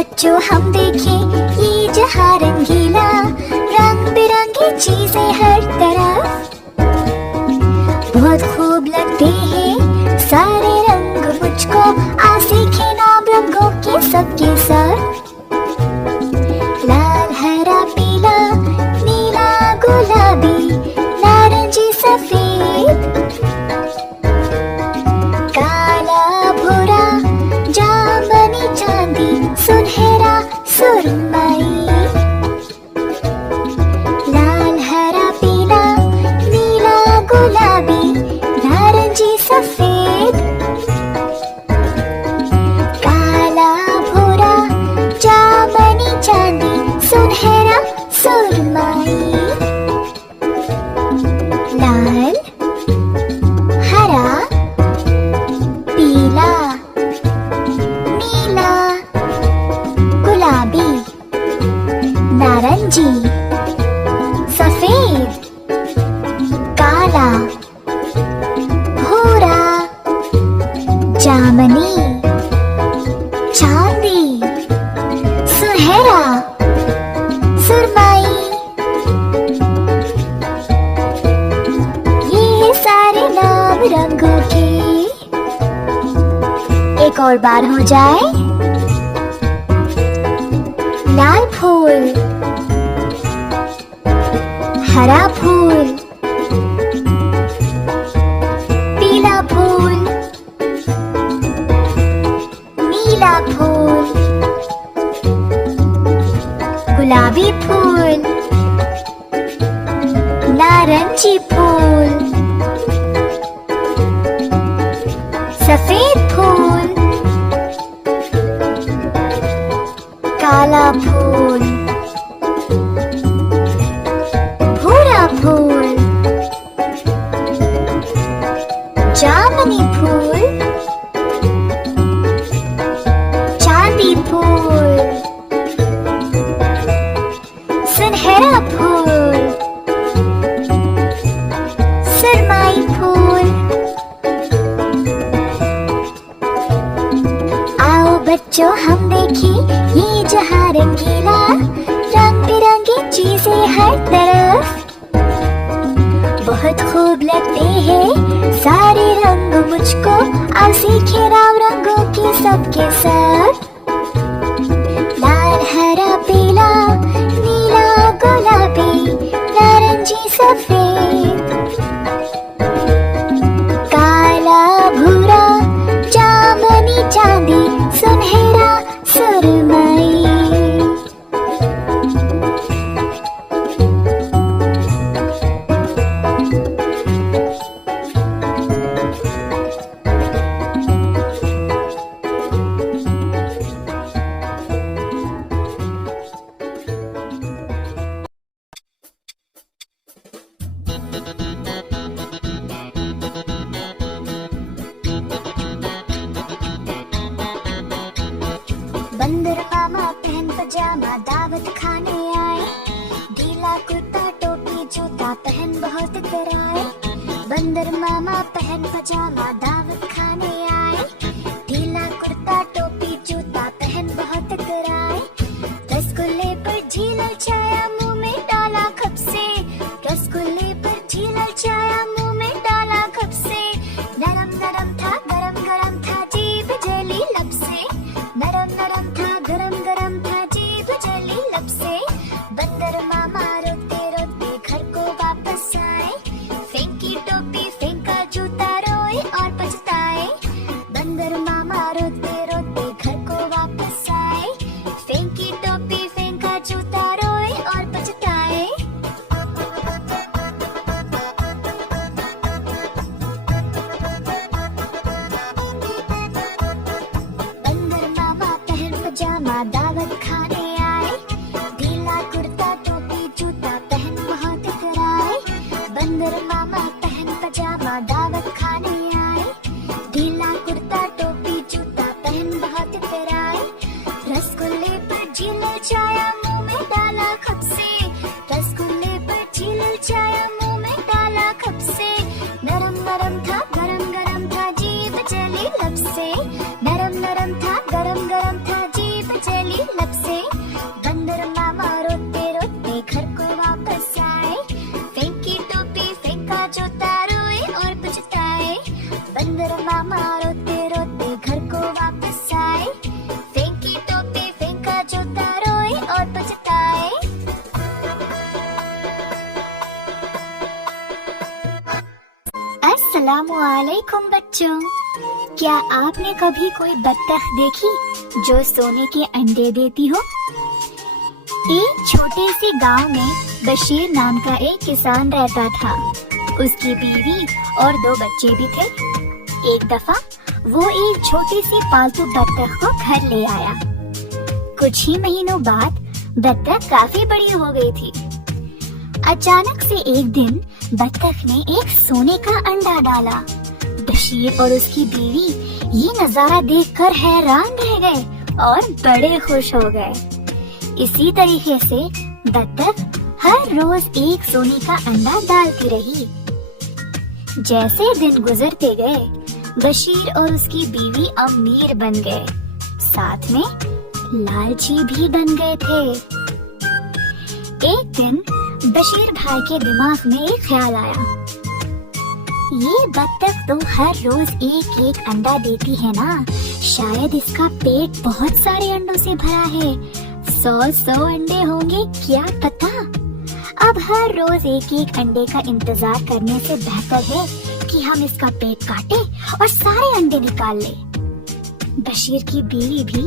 बच्चों हम देखें ये जहां रंगीला, रंग बिरंगी चीजें हर तरफ। बहुत खूब लगते हैं सारे रंग मुझको, आ सीखे नाम रंगों के सबके सब। लाल हरा पीला नीला गुलाबी नारंगी सफेद, काला भूरा जामुनी चांदी सुनहरा सुरमई। लाल हरा पीला नीला गुलाबी नारंगी सफेद, काला भूरा जामुनी चांदी सुनहरा सुरमई। लाल हरा पीला नीला गुलाबी नारंगी सफेद, काला भूरा जामुनी चांदी सुनहरा सुरमई। ये सारे नाम रंगों के। एक और बार हो जाए। लाल फूल हरा फूल पीला फूल नीला फूल गुलाबी फूल नारंगी फूल सफेद फूल काला फूल भूरा फूल जामुनी फूल चांदी फूल सुनहरा फूल सुरमई फूल। आओ बच्चों हम देखें ये जहां रंगीला, रंग बिरंगी चीजें हर तरफ। बहुत खूब लगते हैं सारे रंग मुझको, आओ सीखे नाम रंगों के सबके सब। लाल हरा पीला नीला गुलाबी नारंगी सफेद, काला भूरा जामुनी चांदी सुनहरा सुरमई। बंदर मामा पहन पजामा दावत खाने आए, ढीला कुर्ता टोपी जूता पहन बहुत कराए। बंदर मामा पहन पजामा दावत खाने आए, ढीला कुर्ता टोपी जूता पहन बहुत कराए। रसगुल्ले पर झीला छाया मुंह में डाला खप से, रसगुल्ले पर झीला छाया मुंह में डाला खप से। नरम नरम था गरम गरम था जीभ जली लब से, नरम नरम था गरम गरम था जीभ जली लब से। बंदर मामा रोते रोते घर को वापस आए, फेंकी टोपी फेंका जूता रोए और पछताए। बंदर मामा रोते रोते घर को वापस आए, फेंकी टोपी फेंका जूता रोए और पछताए। बंदर मामा पहन पजामा दावत खाने आए, ढीला कुर्ता टोपी जूता पहन बहुत कराए। बंदर मामा पहन पजामा दावत खाने आए, ढीला कुर्ता टोपी जूता पहन बहुत कराए। रसगुल्ले पर झील छाया मुंह में डाला खप से, रसगुल्ले पर झील छाया मुंह में डाला खप से। नरम नरम था गरम गरम था जीभ जली लब से, नरम नरम था गरम गरम था जीभ जली अस्सलामुअलैकुम बच्चों, क्या आपने कभी कोई बत्तख देखी जो सोने के अंडे देती हो? एक छोटे से गांव में बशीर नाम का एक किसान रहता था। उसकी बीवी और 2 बच्चे भी थे। एक दफा वो एक छोटी सी पालतू बत्तख को घर ले आया। कुछ ही महीनों बाद बत्तख काफी बड़ी हो गई थी। अचानक से एक दिन बत्तख ने एक सोने का अंडा डाला। बशीर और उसकी बीवी ये नजारा देखकर हैरान रह गए और बड़े खुश हो गए। इसी तरीके से बत्तख हर रोज एक सोने का अंडा डालती रही। जैसे दिन गुजरते गए, बशीर और उसकी बीवी अमीर बन गए, साथ में लालची भी बन गए थे। एक दिन बशीर भाई के दिमाग में एक ख्याल आया। ये बत्तख तो हर रोज एक एक अंडा देती है ना, शायद इसका पेट बहुत सारे अंडों से भरा है। 100 अंडे होंगे, क्या पता। अब हर रोज एक एक अंडे का इंतजार करने से बेहतर है कि हम इसका पेट काटे और सारे अंडे निकाल ले। बशीर की बीवी भी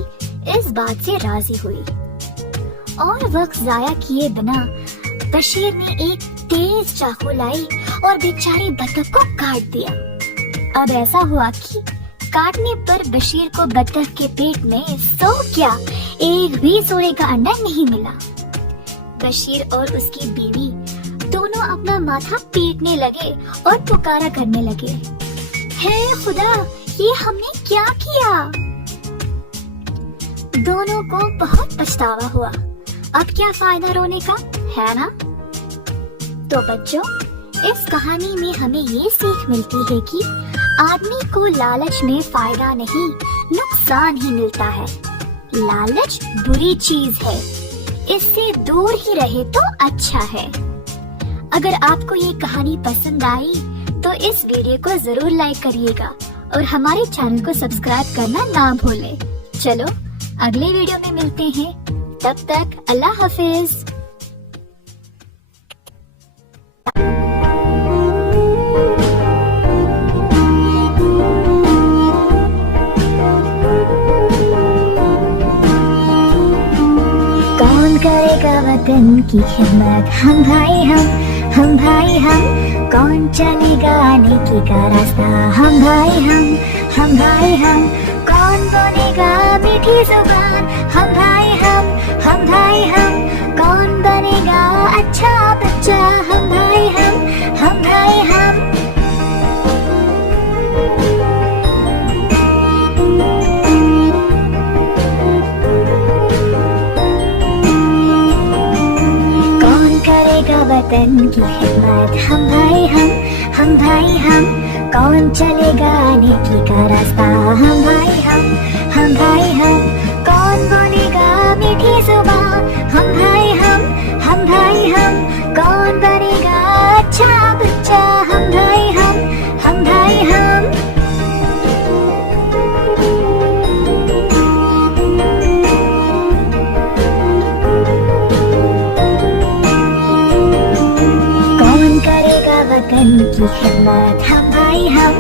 इस बात से राजी हुई और वक्त जाया किए बिना बशीर ने एक तेज चाकू लाई और बेचारी बत्तख को काट दिया। अब ऐसा हुआ कि काटने पर बशीर को बत्तख के पेट में क्या एक भी सोने का अंडा नहीं मिला। बशीर और उसकी बीवी दोनों अपना माथा पीटने लगे और पुकारा करने लगे, हे खुदा, ये हमने क्या किया। दोनों को बहुत पछतावा हुआ। अब क्या फायदा रोने का, है ना? तो बच्चों, इस कहानी में हमें ये सीख मिलती है कि आदमी को लालच में फायदा नहीं, नुकसान ही मिलता है। लालच बुरी चीज है, इससे दूर ही रहे तो अच्छा है। अगर आपको ये कहानी पसंद आई तो इस वीडियो को जरूर लाइक करिएगा और हमारे चैनल को सब्सक्राइब करना ना भूलें। चलो अगले वीडियो में मिलते हैं, तब तक अल्लाह हाफिज। कौन करेगा वतन की खिदमत, हम भाई हम। कौन चलेगा नेकी का रास्ता, हम भाई हम। कौन बनेगा मीठी जुबान, हम भाई हम। कौन बनेगा अच्छा बच्चा, हम भाई हम। कौन करेगा वतन की खिदमत, हम भाई हम। कौन चलेगा नेकी का रास्ता, हम भाई हम। कौन बनेगा मीठी जुबान, हम भाई हम। कौन बनेगा अच्छा बच्चा, हम भाई हम। कौन करेगा वतन की खिदमत, हम भाई हम।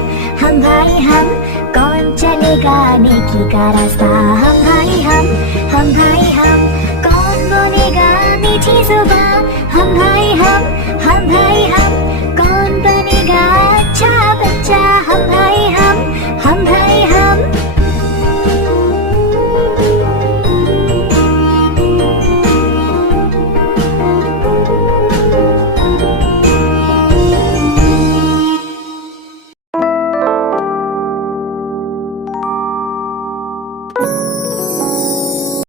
कौन चलेगा नेकी का रास्ता, हम भाई हम।